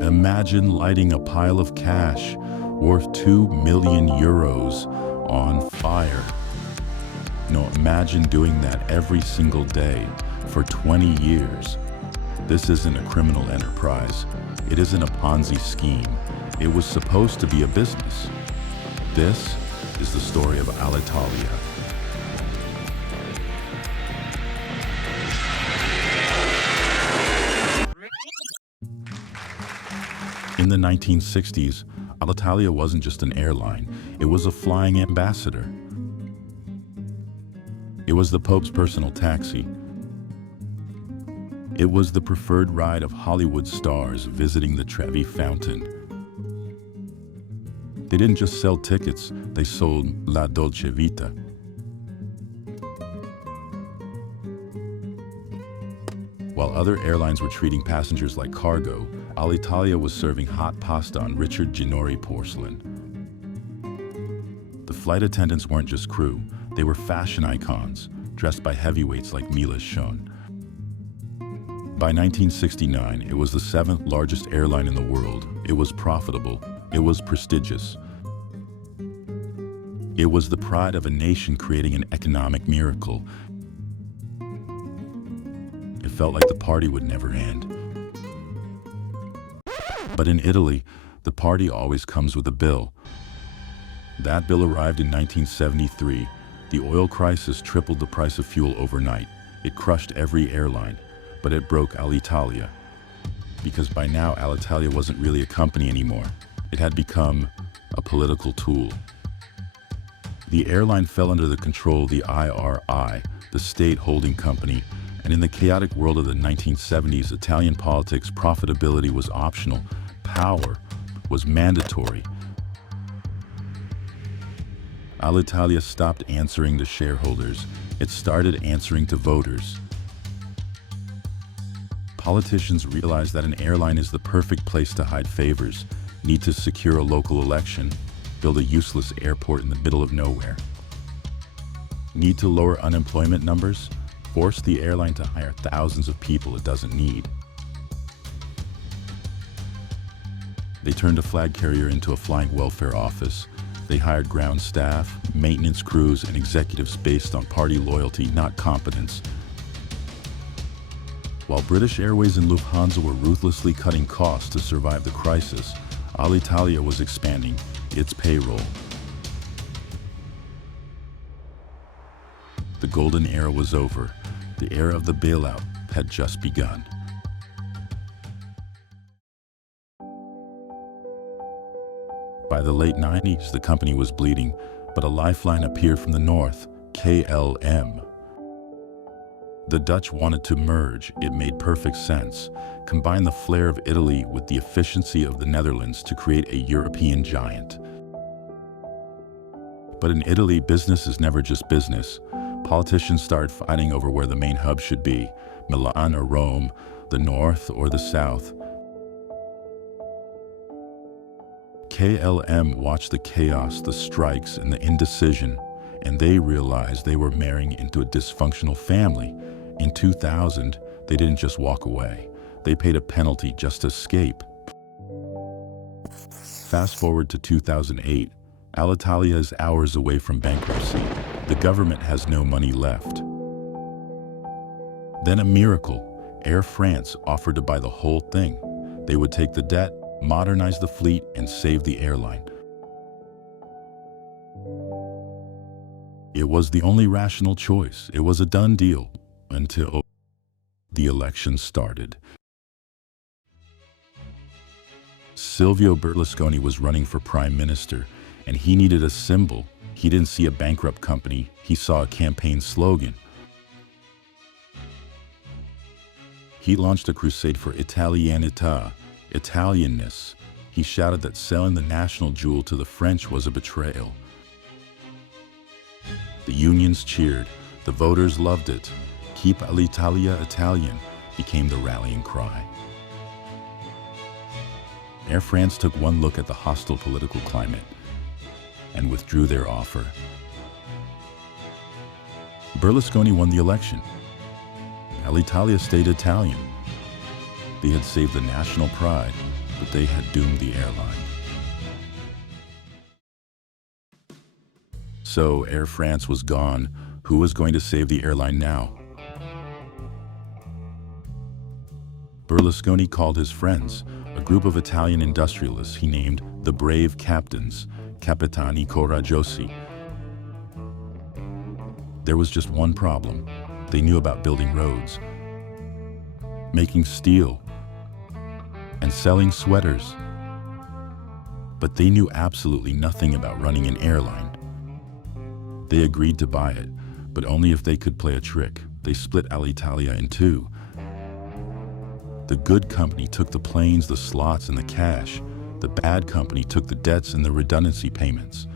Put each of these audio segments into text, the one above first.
Imagine lighting a pile of cash worth 2 million euros on fire. No, imagine doing that every single day for 20 years. This isn't a criminal enterprise. It isn't a Ponzi scheme. It was supposed to be a business. This is the story of Alitalia. In the 1960s, Alitalia wasn't just an airline, it was a flying ambassador. It was the Pope's personal taxi. It was the preferred ride of Hollywood stars visiting the Trevi Fountain. They didn't just sell tickets, they sold La Dolce Vita. While other airlines were treating passengers like cargo, Alitalia was serving hot pasta on Richard Ginori porcelain. The flight attendants weren't just crew, they were fashion icons, dressed by heavyweights like Milas Schon. By 1969, it was the 7th largest airline in the world. It was profitable, it was prestigious. It was the pride of a nation creating an economic miracle. It felt like the party would never end. But in Italy, the party always comes with a bill. That bill arrived in 1973. The oil crisis tripled the price of fuel overnight. It crushed every airline, but it broke Alitalia. Because by now, Alitalia wasn't really a company anymore. It had become a political tool. The airline fell under the control of the IRI, the state holding company, and in the chaotic world of the 1970s, Italian politics, profitability was optional. Power was mandatory. Alitalia stopped answering to shareholders. It started answering to voters. Politicians realized that an airline is the perfect place to hide favors, need to secure a local election, build a useless airport in the middle of nowhere. Need to lower unemployment numbers, force the airline to hire thousands of people it doesn't need. They turned a flag carrier into a flying welfare office. They hired ground staff, maintenance crews, and executives based on party loyalty, not competence. While British Airways and Lufthansa were ruthlessly cutting costs to survive the crisis, Alitalia was expanding its payroll. The golden era was over. The era of the bailout had just begun. By the late 90s, the company was bleeding, but a lifeline appeared from the north, KLM. The Dutch wanted to merge. It made perfect sense. Combine the flair of Italy with the efficiency of the Netherlands to create a European giant. But in Italy, business is never just business. Politicians started fighting over where the main hub should be, Milan or Rome, the north or the south. KLM watched the chaos, the strikes, and the indecision, and they realized they were marrying into a dysfunctional family. In 2000, they didn't just walk away. They paid a penalty just to escape. Fast forward to 2008, Alitalia is hours away from bankruptcy. The government has no money left. Then a miracle. Air France offered to buy the whole thing. They would take the debt, modernize the fleet, and save the airline. It was the only rational choice. It was a done deal until the election started. Silvio Berlusconi was running for prime minister, and he needed a symbol. He didn't see a bankrupt company. He saw a campaign slogan. He launched a crusade for Italianità, Italianness. He shouted that selling the national jewel to the French was a betrayal. The unions cheered. The voters loved it. Keep Alitalia Italian became the rallying cry. Air France took one look at the hostile political climate and withdrew their offer. Berlusconi won the election. Alitalia stayed Italian. They had saved the national pride, but they had doomed the airline. So Air France was gone. Who was going to save the airline now? Berlusconi called his friends, a group of Italian industrialists he named the Brave Captains, Capitani Coraggiosi. There was just one problem. They knew about building roads, making steel, and selling sweaters. But they knew absolutely nothing about running an airline. They agreed to buy it, but only if they could play a trick. They split Alitalia in two. The good company took the planes, the slots, and the cash. The bad company took the debts and the redundancy payments.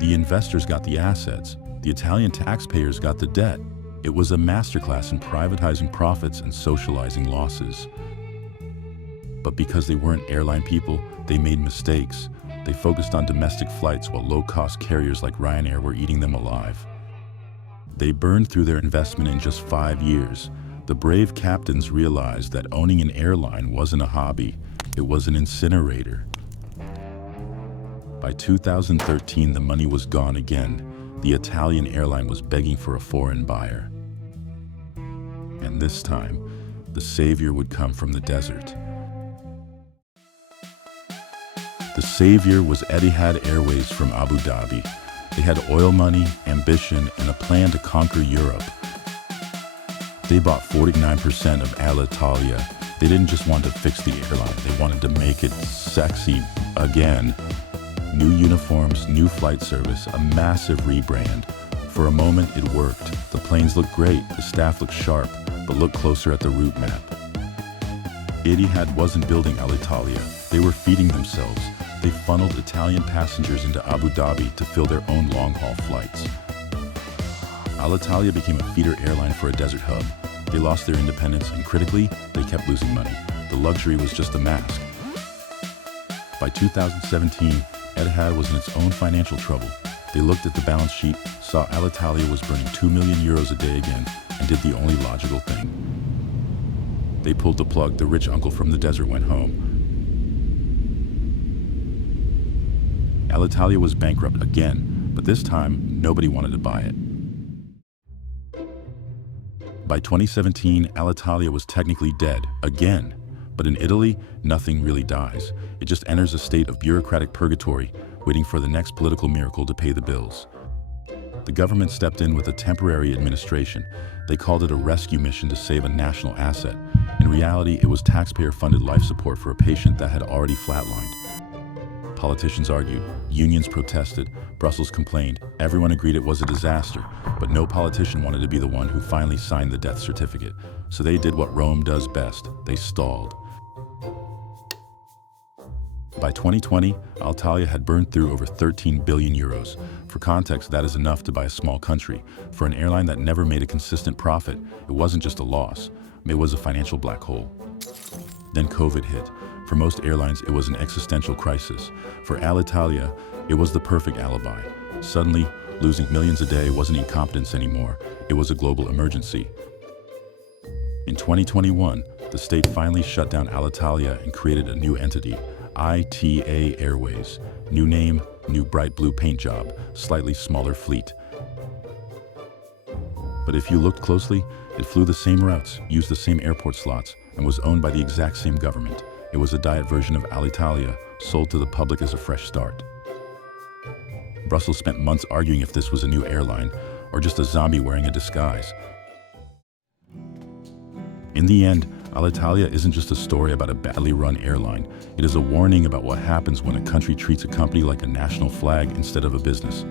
The investors got the assets. The Italian taxpayers got the debt. It was a masterclass in privatizing profits and socializing losses. But because they weren't airline people, they made mistakes. They focused on domestic flights while low-cost carriers like Ryanair were eating them alive. They burned through their investment in just 5 years. The brave captains realized that owning an airline wasn't a hobby, it was an incinerator. By 2013, the money was gone again. The Italian airline was begging for a foreign buyer. And this time, the savior would come from the desert. The savior was Etihad Airways from Abu Dhabi. They had oil money, ambition, and a plan to conquer Europe. They bought 49% of Alitalia. They didn't just want to fix the airline, they wanted to make it sexy again. New uniforms, new flight service, a massive rebrand. For a moment, it worked. The planes looked great, the staff looked sharp, but look closer at the route map. Etihad wasn't building Alitalia, they were feeding themselves. They funneled Italian passengers into Abu Dhabi to fill their own long-haul flights. Alitalia became a feeder airline for a desert hub. They lost their independence, and critically, they kept losing money. The luxury was just a mask. By 2017, Etihad was in its own financial trouble. They looked at the balance sheet, saw Alitalia was burning €2 million a day again, and did the only logical thing. They pulled the plug. The rich uncle from the desert went home. Alitalia was bankrupt again, but this time, nobody wanted to buy it. By 2017, Alitalia was technically dead, again. But in Italy, nothing really dies. It just enters a state of bureaucratic purgatory, waiting for the next political miracle to pay the bills. The government stepped in with a temporary administration. They called it a rescue mission to save a national asset. In reality, it was taxpayer-funded life support for a patient that had already flatlined. Politicians argued, unions protested, Brussels complained, everyone agreed it was a disaster, but no politician wanted to be the one who finally signed the death certificate. So they did what Rome does best, they stalled. By 2020, Alitalia had burned through over €13 billion. For context, that is enough to buy a small country. For an airline that never made a consistent profit, it wasn't just a loss, it was a financial black hole. Then COVID hit. For most airlines, it was an existential crisis. For Alitalia, it was the perfect alibi. Suddenly, losing millions a day wasn't incompetence anymore. It was a global emergency. In 2021, the state finally shut down Alitalia and created a new entity, ITA Airways. New name, new bright blue paint job, slightly smaller fleet. But if you looked closely, it flew the same routes, used the same airport slots, and was owned by the exact same government. It was a diet version of Alitalia, sold to the public as a fresh start. Brussels spent months arguing if this was a new airline or just a zombie wearing a disguise. In the end, Alitalia isn't just a story about a badly run airline. It is a warning about what happens when a country treats a company like a national flag instead of a business.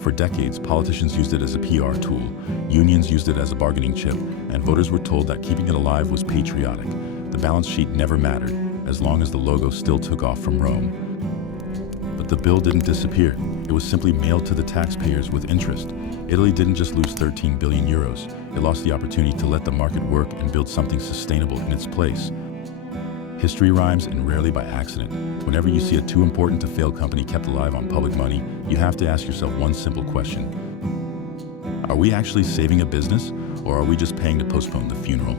For decades, politicians used it as a PR tool, unions used it as a bargaining chip, and voters were told that keeping it alive was patriotic. The balance sheet never mattered, as long as the logo still took off from Rome. But the bill didn't disappear. It was simply mailed to the taxpayers with interest. Italy didn't just lose €13 billion. It lost the opportunity to let the market work and build something sustainable in its place. History rhymes, and rarely by accident. Whenever you see a too important to fail company kept alive on public money, you have to ask yourself one simple question. Are we actually saving a business, or are we just paying to postpone the funeral?